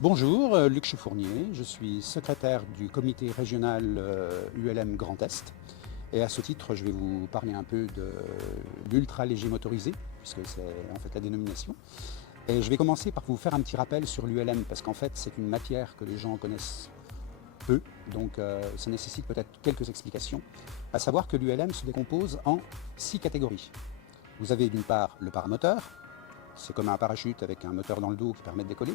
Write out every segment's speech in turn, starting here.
Bonjour, Luc Chaufournier, je suis secrétaire du comité régional ULM Grand Est et à ce titre je vais vous parler un peu de l'ultra léger motorisé puisque c'est en fait la dénomination. Et je vais commencer par vous faire un petit rappel sur l'ULM parce qu'en fait c'est une matière que les gens connaissent peu, donc ça nécessite peut-être quelques explications. À savoir que l'ULM se décompose en 6 catégories. Vous avez d'une part le paramoteur, c'est comme un parachute avec un moteur dans le dos qui permet de décoller.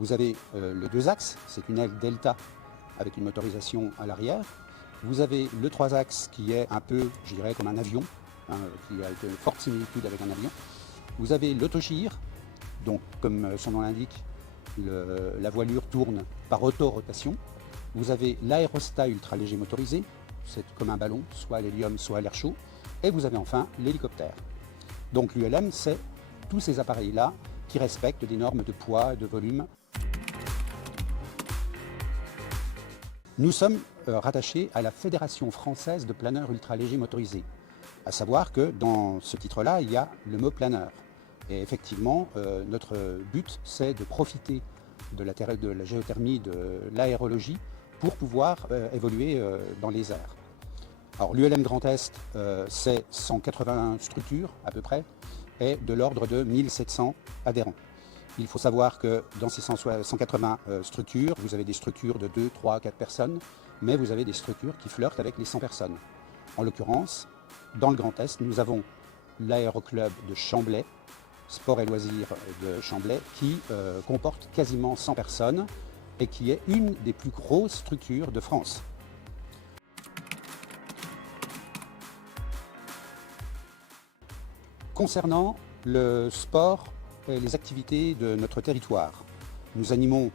Vous avez le 2 axes, c'est une aile delta avec une motorisation à l'arrière. Vous avez le 3 axes qui est un peu, je dirais, comme un avion, hein, qui a une forte similitude avec un avion. Vous avez l'autogire, donc comme son nom l'indique, la voilure tourne par autorotation. Vous avez l'aérostat ultra léger motorisé, c'est comme un ballon, soit à l'hélium, soit à l'air chaud. Et vous avez enfin l'hélicoptère. Donc l'ULM, c'est tous ces appareils-là qui respectent des normes de poids et de volume. Nous sommes rattachés à la Fédération française de planeurs ultra-légers motorisés. À savoir que dans ce titre-là, il y a le mot planeur. Et effectivement, notre but, c'est de profiter de la géothermie, de l'aérologie, pour pouvoir évoluer dans les airs. Alors l'ULM Grand Est, c'est 180 structures à peu près, et de l'ordre de 1700 adhérents. Il faut savoir que dans ces 180 structures, vous avez des structures de 2, 3, 4 personnes, mais vous avez des structures qui flirtent avec les 100 personnes. En l'occurrence, dans le Grand Est, nous avons l'aéroclub de Chamblay, sport et loisirs de Chamblay, qui comporte quasiment 100 personnes et qui est une des plus grosses structures de France. Concernant le sport et les activités de notre territoire, nous animons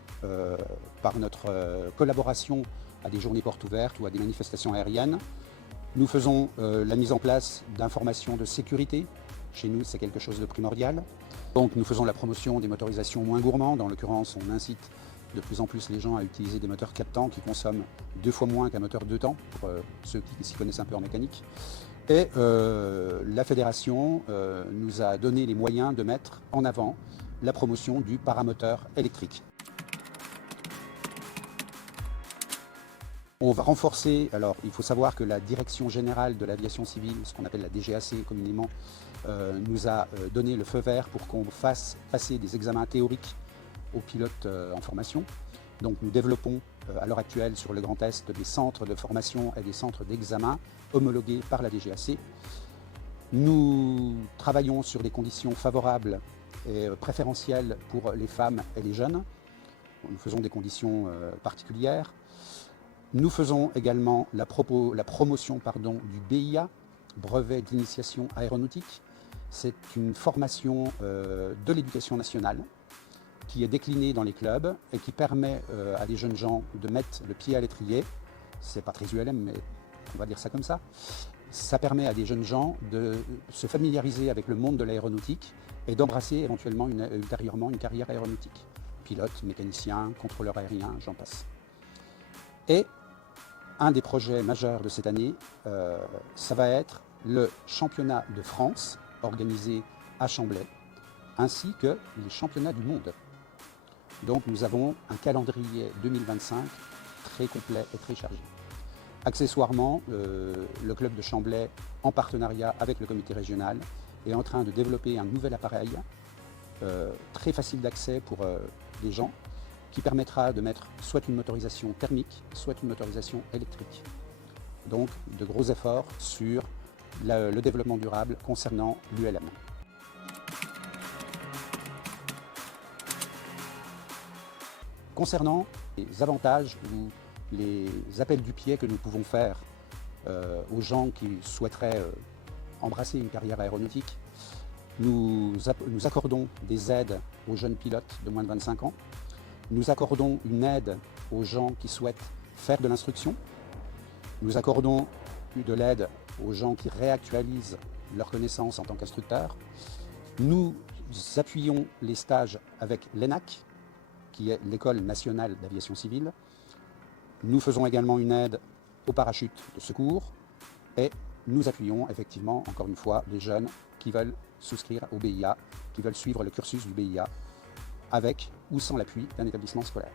par notre collaboration à des journées portes ouvertes ou à des manifestations aériennes. Nous faisons la mise en place d'informations de sécurité. Chez nous, c'est quelque chose de primordial. Donc nous faisons la promotion des motorisations moins gourmandes. En l'occurrence, on incite de plus en plus les gens à utiliser des moteurs 4 temps qui consomment 2 fois moins qu'un moteur 2 temps, pour ceux qui s'y connaissent un peu en mécanique. Et la fédération nous a donné les moyens de mettre en avant la promotion du paramoteur électrique. On va renforcer, alors il faut savoir que la Direction Générale de l'Aviation Civile, ce qu'on appelle la DGAC communément, nous a donné le feu vert pour qu'on fasse passer des examens théoriques aux pilotes en formation. Donc nous développons à l'heure actuelle sur le Grand Est des centres de formation et des centres d'examen homologués par la DGAC. Nous travaillons sur des conditions favorables et préférentielles pour les femmes et les jeunes. Nous faisons des conditions particulières. Nous faisons également la promotion du BIA, brevet d'initiation aéronautique. C'est une formation de l'éducation nationale qui est déclinée dans les clubs et qui permet à des jeunes gens de mettre le pied à l'étrier. C'est pas très ULM, mais on va dire ça comme ça. Ça permet à des jeunes gens de se familiariser avec le monde de l'aéronautique et d'embrasser éventuellement ultérieurement une carrière aéronautique. Pilote, mécanicien, contrôleur aérien, j'en passe. Et un des projets majeurs de cette année, ça va être le championnat de France organisé à Chamblay, ainsi que les championnats du monde. Donc nous avons un calendrier 2025 très complet et très chargé. Accessoirement, le club de Chamblay, en partenariat avec le comité régional, est en train de développer un nouvel appareil très facile d'accès pour les gens, qui permettra de mettre soit une motorisation thermique, soit une motorisation électrique. Donc de gros efforts sur le développement durable concernant l'ULM. Concernant les avantages ou les appels du pied que nous pouvons faire aux gens qui souhaiteraient embrasser une carrière aéronautique, nous accordons des aides aux jeunes pilotes de moins de 25 ans. Nous accordons une aide aux gens qui souhaitent faire de l'instruction. Nous accordons de l'aide aux gens qui réactualisent leurs connaissances en tant qu'instructeurs. Nous appuyons les stages avec l'ENAC, qui est l'École nationale d'aviation civile. Nous faisons également une aide aux parachutes de secours et nous appuyons effectivement, encore une fois, les jeunes qui veulent souscrire au BIA, qui veulent suivre le cursus du BIA. avec ou sans l'appui d'un établissement scolaire.